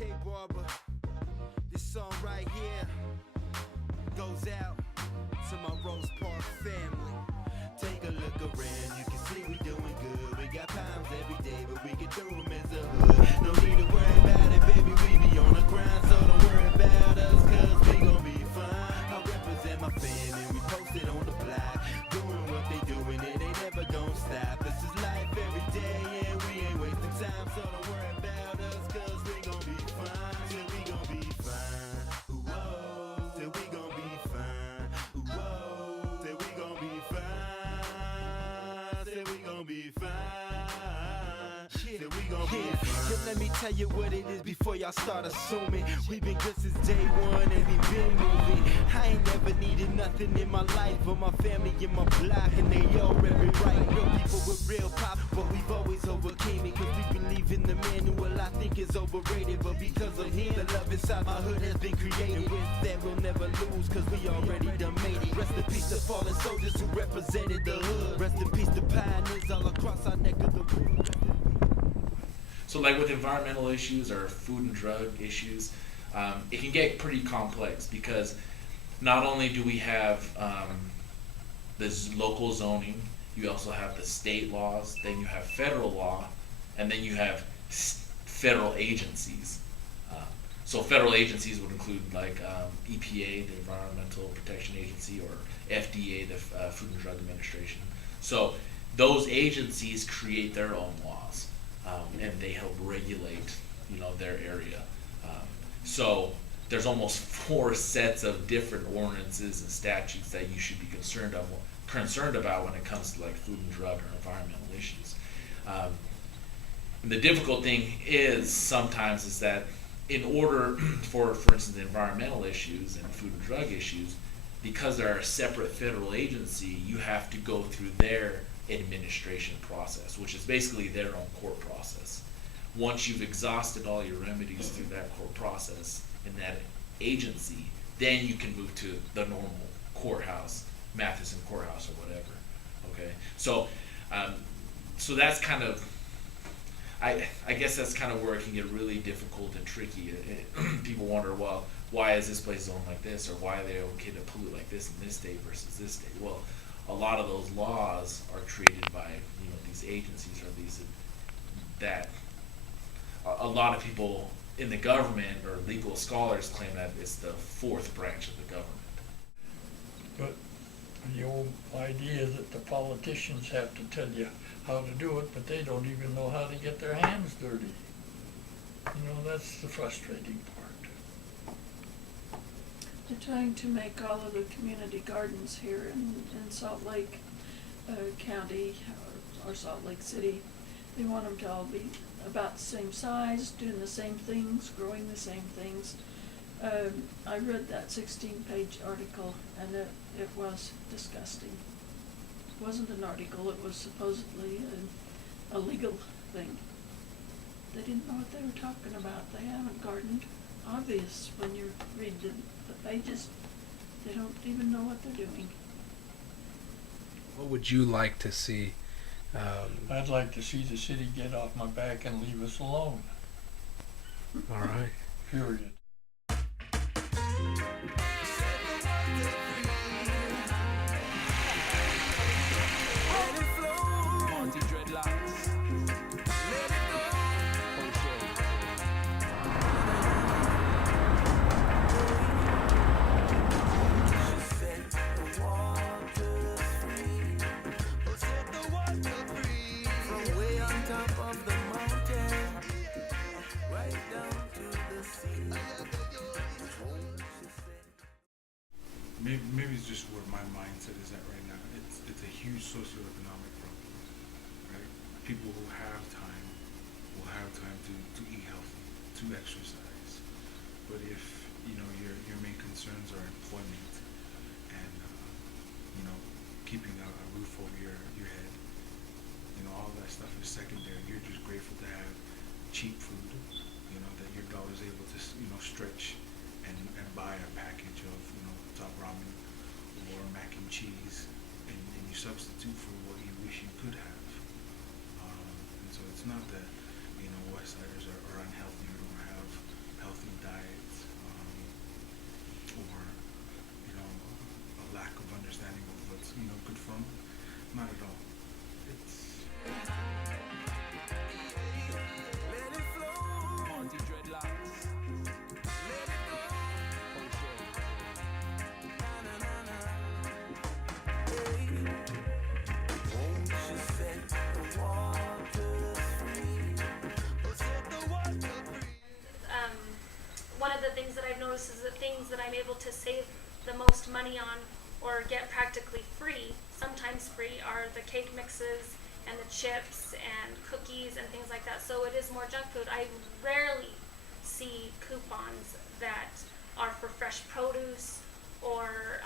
Okay, Barbara, this song right here goes out to my Rose Park family. Take a look around, you can see we doing good. We got problems every day, but we get through them as a hood. No need to worry about it, baby, we be on the grind. So don't worry about us, cause we gon' be fine. I represent my family, we posted on the block, doing what they doing, and they never gon' stop. This is life every day, and we ain't wasting time. So don't worry about us, cause we gon' be fine. Till we gon' be fine. Whoa, till we gon' be fine. Whoa, till we gon' be fine. Till we gon' be fine. Till we gon' be fine. Let me tell you what it is before y'all start assuming. We've been good since day one and we been moving. I ain't never needed nothing in my life but my family and my block, and they all read it right. Real people with real pop, but we've always overcame it, cause we believe in the manual I think is overrated. But because of him, the love inside my hood has been created. With that we'll never lose, cause we already done made it. Rest in peace to fallen soldiers who represented the hood. Rest in peace to pioneers all across our neck of the woods. So like with environmental issues or food and drug issues, it can get pretty complex because not only do we have this local zoning, you also have the state laws, then you have federal law, and then you have federal agencies. So federal agencies would include like EPA, the Environmental Protection Agency, or FDA, the Food and Drug Administration. So those agencies create their own laws. And they help regulate, their area. So there's almost 4 sets of different ordinances and statutes that you should be concerned about when it comes to like food and drug or environmental issues. And the difficult thing sometimes is that in order for instance, environmental issues and food and drug issues, because they're a separate federal agency, you have to go through their administration process, which is basically their own court process. Once you've exhausted all your remedies through that court process in that agency, then you can move to the normal courthouse, Matheson Courthouse or whatever. Okay, so so that's kind of, I guess that's kind of where it can get really difficult and tricky. People wonder, well, why is this place zoned like this, or why are they okay to pollute like this in this state versus this state? Well, a lot of those laws are created by these agencies, or these that a lot of people in the government or legal scholars claim that it's the 4th branch of the government. But the old idea that the politicians have to tell you how to do it, but they don't even know how to get their hands dirty. That's the frustrating part. They're trying to make all of the community gardens here in Salt Lake County or Salt Lake City. They want them to all be about the same size, doing the same things, growing the same things. I read that 16-page article, and it was disgusting. It wasn't an article, it was supposedly a legal thing. They didn't know what they were talking about. They haven't gardened. Obvious when you read the pages. They don't even know what they're doing. What would you like to see? I'd like to see the city get off my back and leave us alone. All right. Period. Maybe it's just where my mindset is at right now. It's a huge socioeconomic problem, right? People who have time will have time to eat healthy, to exercise. But if your main concerns are employment and keeping a roof over your head, all that stuff is secondary. You're just grateful to have cheap food, that your dollar is able to stretch and buy a package of top ramen or mac and cheese, and you substitute for what you wish you could have. And so it's not that West Siders are unhealthy or don't have things that I've noticed is the things that I'm able to save the most money on or get practically free, sometimes free, are the cake mixes and the chips and cookies and things like that. So it is more junk food. I rarely see coupons that are for fresh produce or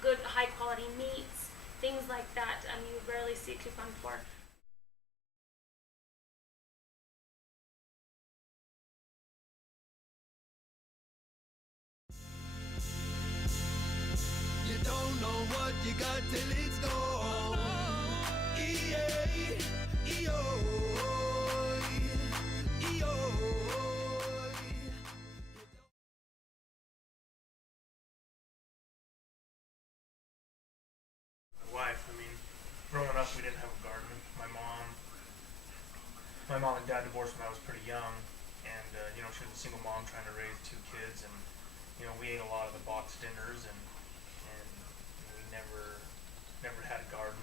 good high quality meats, things like that. You rarely see a coupon for. You don't know what you got till it's gone. Wife, I mean, growing up we didn't have a garden. My mom and dad divorced when I was pretty young, and you know, she was a single mom trying to raise 2 kids, and you know, we ate a lot of the boxed dinners, and we never had a garden,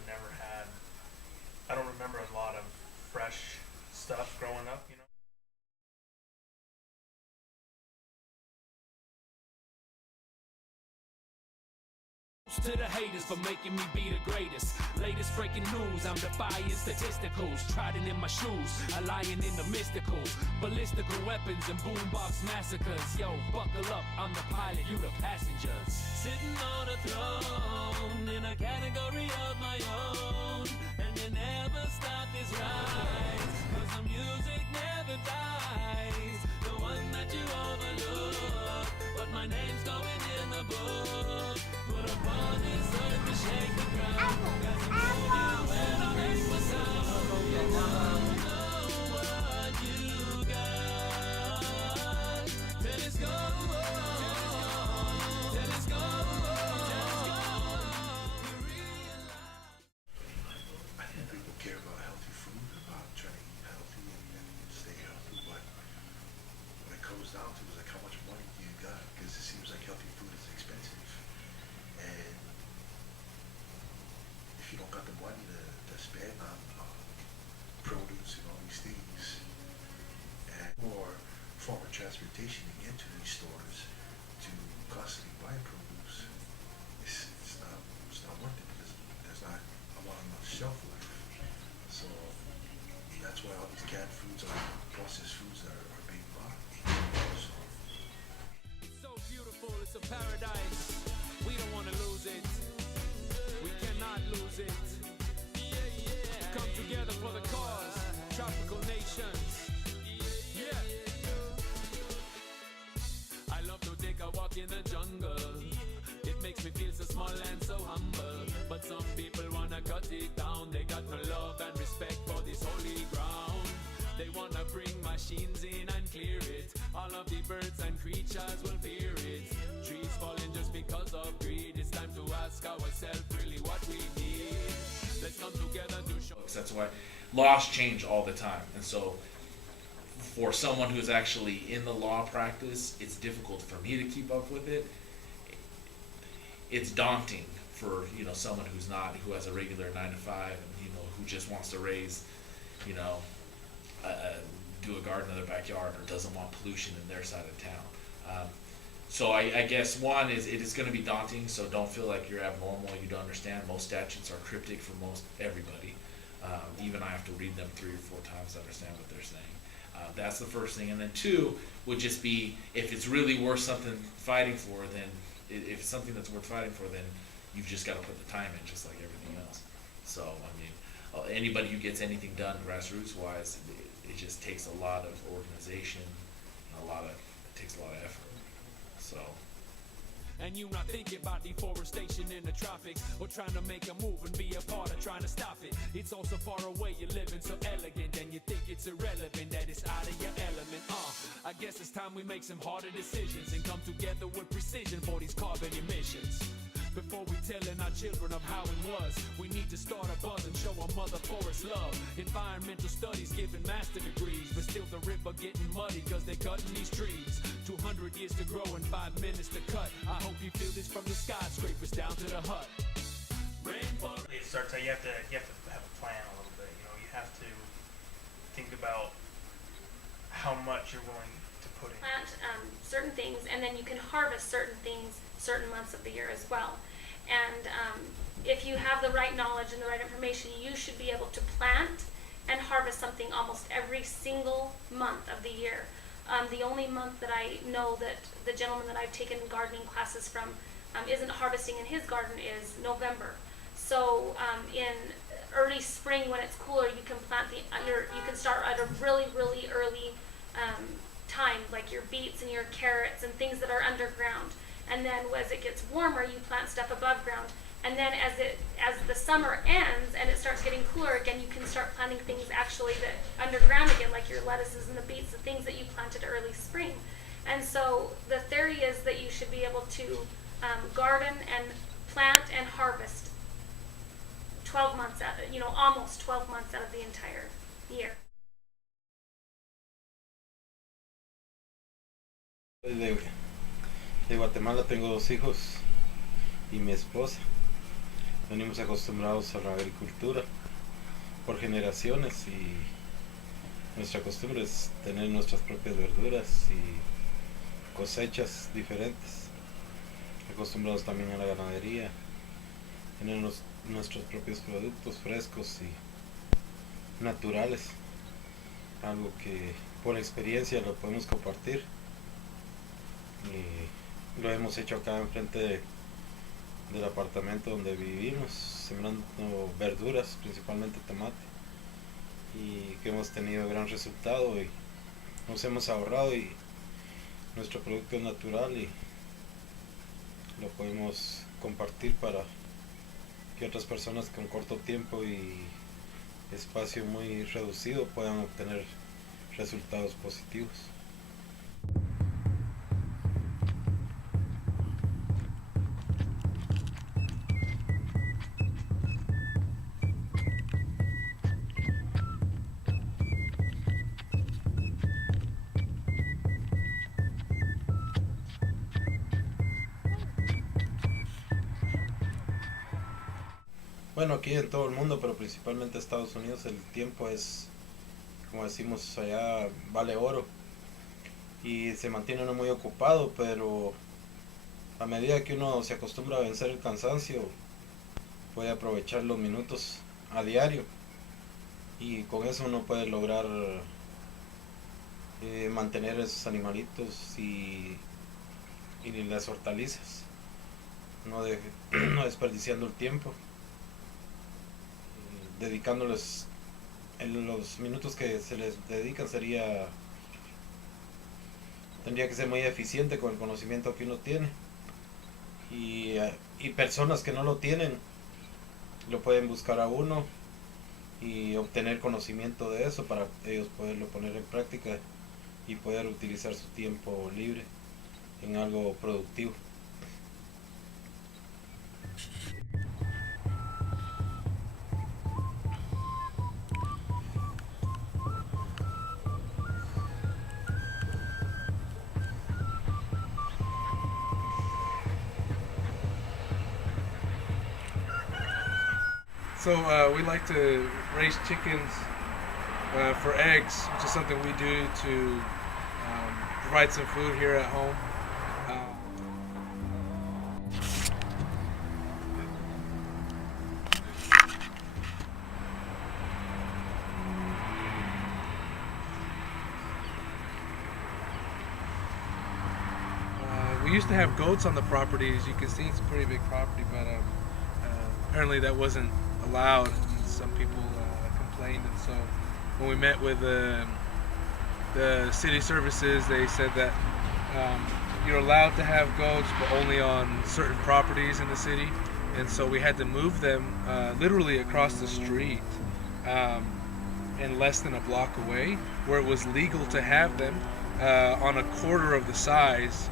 I don't remember a lot of fresh stuff growing up, you know. To the haters for making me be the greatest. Latest breaking news, I'm defying statisticals. Trident in my shoes, a lion in the mysticals. Ballistical weapons and boombox massacres. Yo, buckle up, I'm the pilot, you the passengers. Sitting on a throne in a category of my own. And you never stop this rise, 'cause the music never dies. The one that you overlook, but my name's going in the book. Put upon this earth to shake the ground. Got to move you when I make my sound. You don't know what you got till it's gone. Till it's gone. You realize. I think people care about healthy food, about trying to eat healthy and stay healthy, but when it comes down to it, it's like how much money do you got? Because it seems like healthy food is expensive. And if you don't got the money to spend on produce and all these things, and or form of transportation to get to these stores to constantly buy produce, it's not worth it because there's not a lot of shelf life. So that's why all these canned foods or processed foods are being bought. So, It's so beautiful, it's a paradise. We don't want to lose it. We cannot lose it. Come together for the cause. Tropical nations. Yeah. I love to take a walk in the jungle. It makes me feel so small and so humble. But some people wanna cut it down. They got no love and respect for this holy ground. They wanna bring machines in and clear it. All of the birds and creatures will fear it. Trees falling just because of greed. It's time to ask ourselves really what we need. Let's come together to show. That's why laws change all the time, and so for someone who's actually in the law practice, it's difficult for me to keep up with it. It's daunting for someone who's not, who has a regular 9 to 5, and who just wants to raise, do a garden in their backyard, or doesn't want pollution in their side of town. So I guess one is, it is going to be daunting. So don't feel like you're abnormal. You don't understand. Most statutes are cryptic for most everybody. Even I have to read them 3 or 4 times to understand what they're saying. That's the first thing. And then 2 would just be, if it's really worth something fighting for, then if it's something that's worth fighting for, then you've just got to put the time in, just like everything else. So I mean, anybody who gets anything done grassroots wise, it just takes a lot of organization and it takes a lot of effort. So. And you not thinking about deforestation in the tropics, or trying to make a move and be a part of trying to stop it. It's all so far away, you're living so elegant, and you think it's irrelevant that it's out of your element. I guess it's time we make some harder decisions and come together with precision for these carbon emissions. Before we telling our children of how it was, we need to start a buzz and show a mother forest love. Environmental studies giving master degrees, but still the river getting muddy cause they're cutting these trees. 200 years to grow and 5 minutes to cut. I hope you feel this from the skyscrapers down to the hut. Rainforest. It starts out, you have to have a plan a little bit. You have to think about how much you're willing to put in. Plant certain things, and then you can harvest certain things certain months of the year as well. And if you have the right knowledge and the right information, you should be able to plant and harvest something almost every single month of the year. The only month that I know that the gentleman that I've taken gardening classes from isn't harvesting in his garden is November. So in early spring, when it's cooler, you can plant you can start at a really, really early time, like your beets and your carrots and things that are underground. And then as it gets warmer, you plant stuff above ground. And then as the summer ends and it starts getting cooler again, you can start planting things actually that underground again, like your lettuces and the beets, the things that you planted early spring. And so the theory is that you should be able to garden and plant and harvest 12 months out, almost 12 months out of the entire year. De Guatemala tengo 2 hijos y mi esposa. Venimos acostumbrados a la agricultura por generaciones y nuestra costumbre es tener nuestras propias verduras y cosechas diferentes. Acostumbrados también a la ganadería, tener nuestros propios productos frescos y naturales, algo que por experiencia lo podemos compartir y lo hemos hecho acá enfrente del apartamento donde vivimos, sembrando verduras, principalmente tomate, y que hemos tenido gran resultado y nos hemos ahorrado y nuestro producto es natural y lo podemos compartir para que otras personas con corto tiempo y espacio muy reducido puedan obtener resultados positivos. Bueno, aquí en todo el mundo, pero principalmente en Estados Unidos, el tiempo es, como decimos allá, vale oro. Y se mantiene uno muy ocupado, pero a medida que uno se acostumbra a vencer el cansancio, puede aprovechar los minutos a diario. Y con eso uno puede lograr mantener esos animalitos y las hortalizas, no desperdiciando el tiempo. Dedicándoles en los minutos que se les dedican tendría que ser muy eficiente con el conocimiento que uno tiene y personas que no lo tienen lo pueden buscar a uno y obtener conocimiento de eso para ellos poderlo poner en práctica y poder utilizar su tiempo libre en algo productivo. So we like to raise chickens for eggs, which is something we do to provide some food here at home. We used to have goats on the property. As you can see, it's a pretty big property, but apparently that wasn't allowed, and some people complained, and so when we met with the city services, they said that you're allowed to have goats but only on certain properties in the city, and so we had to move them literally across the street and less than a block away, where it was legal to have them on a quarter of the size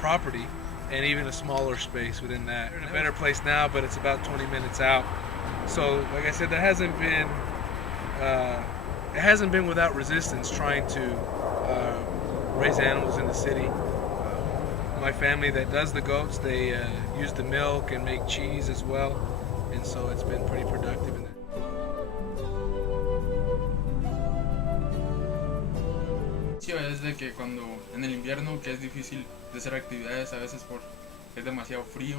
property and even a smaller space within that. We're in a better place now, but it's about 20 minutes out. So, like I said, it hasn't been without resistance trying to raise animals in the city. My family that does the goats, they use the milk and make cheese as well, and so it's been pretty productive in that. Sí, es de que cuando en el invierno, que es difícil de hacer actividades a veces por es demasiado frío,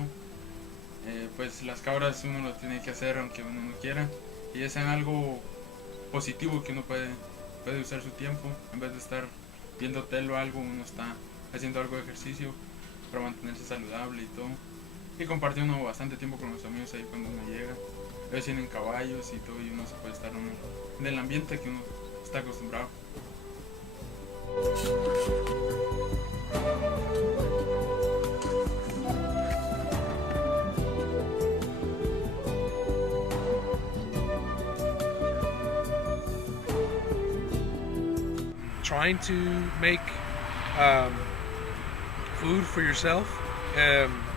pues las cabras uno lo tiene que hacer aunque uno no quiera, y es en algo positivo que uno puede usar su tiempo en vez de estar viendo tele o algo, uno está haciendo algo de ejercicio para mantenerse saludable y todo, y comparte uno bastante tiempo con los amigos ahí cuando uno llega. A veces tienen caballos y todo, y uno se puede estar uno en el ambiente que uno está acostumbrado. Trying to make food for yourself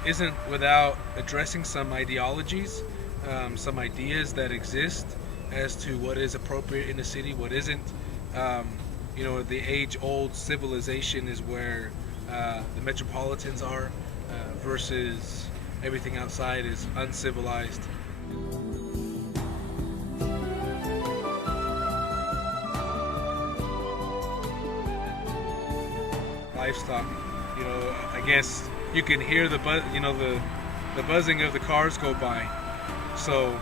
isn't without addressing some ideologies, some ideas that exist as to what is appropriate in a city, what isn't. You know, the age-old civilization is where the metropolitans are versus everything outside is uncivilized. Livestock, you know, I guess you can hear the buzz, you know, the buzzing of the cars go by. So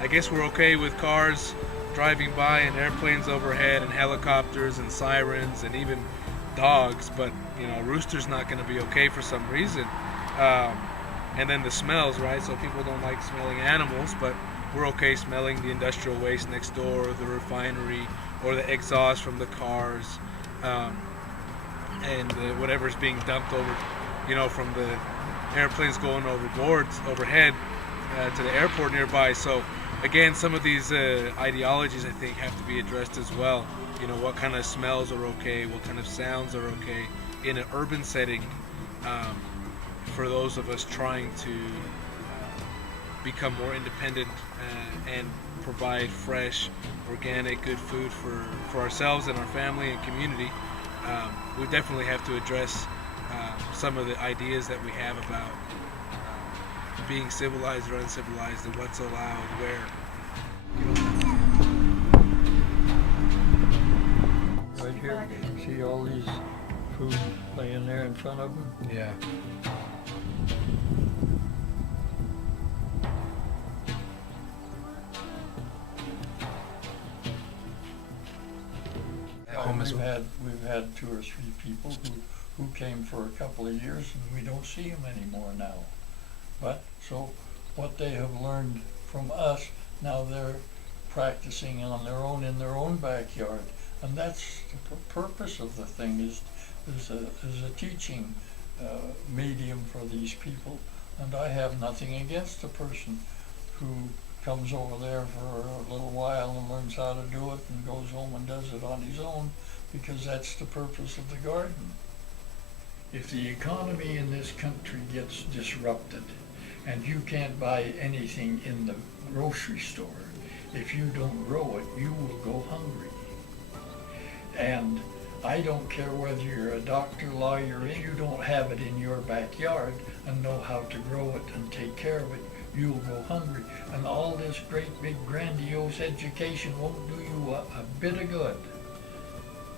I guess we're okay with cars driving by and airplanes overhead and helicopters and sirens and even dogs, but you know, rooster's not going to be okay for some reason. And then the smells, right? So people don't like smelling animals, but we're okay smelling the industrial waste next door, or the refinery, or the exhaust from the cars, and whatever's being dumped over, you know, from the airplanes going overhead to the airport nearby. So again, some of these ideologies I think have to be addressed as well. You know, what kind of smells are okay, what kind of sounds are okay in an urban setting, for those of us trying to become more independent and provide fresh, organic, good food for ourselves and our family and community. We definitely have to address some of the ideas that we have about being civilized or uncivilized and what's allowed where. Right here, see all these food laying there in front of them? Yeah. We've had 2 or 3 people who came for a couple of years, and we don't see them anymore now. But so what they have learned from us, now they're practicing on their own in their own backyard, and that's the purpose of the thing is a teaching medium for these people. And I have nothing against a person who comes over there for a little while and learns how to do it and goes home and does it on his own, because that's the purpose of the garden. If the economy in this country gets disrupted and you can't buy anything in the grocery store, if you don't grow it, you will go hungry. And I don't care whether you're a doctor, lawyer, if you don't have it in your backyard and know how to grow it and take care of it, you'll go hungry. And all this great big grandiose education won't do you a bit of good.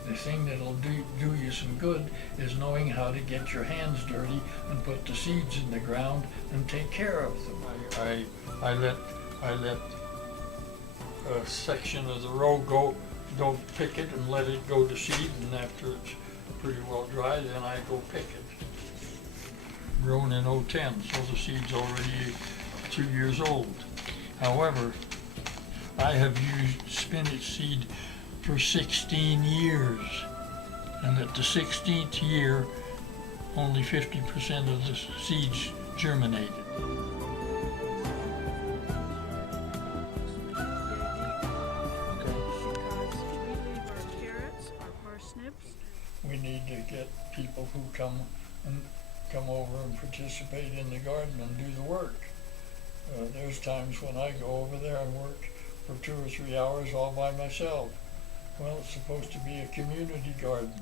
The thing that'll do you some good is knowing how to get your hands dirty and put the seeds in the ground and take care of them. I let a section of the row go, don't pick it and let it go to seed, and after it's pretty well dry, then I go pick it. Grown in 2010, so the seed's already 2 years old. However, I have used spinach seed for 16 years, and at the 16th year, only 50% of the seeds germinated. We need to get people who come over and participate in the garden and do the work. There's times when I go over there and work for 2 or 3 hours all by myself. Well, it's supposed to be a community garden.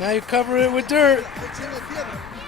Now you cover it with dirt. Echen la tierra.